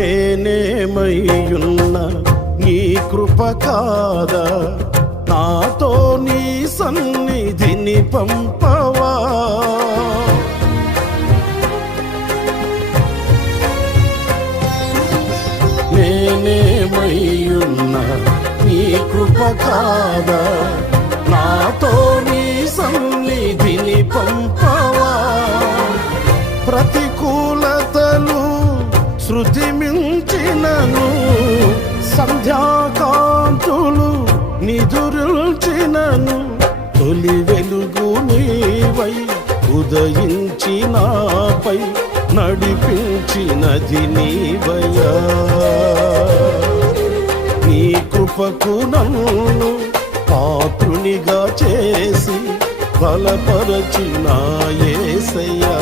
నేనేమయ్యున్నా నీ కృప కాదా, నాతో నీ సన్నిధిని పంపవా. నేనేమయ్యున్నా నీ కృప కాదా, నాతో నీ సన్నిధిని పంపవా. ప్రతికూలతలు శృతి మించినను, సంధ్యాకాంతులు నిదురుల్చినను, తొలి వెలుగు నీవై ఉదయించి నాపై నడిపించినది నీవయ్యా. నీ కృపకు నన్ను పాత్రునిగా చేసి బలపరచిన యేసయ్యా.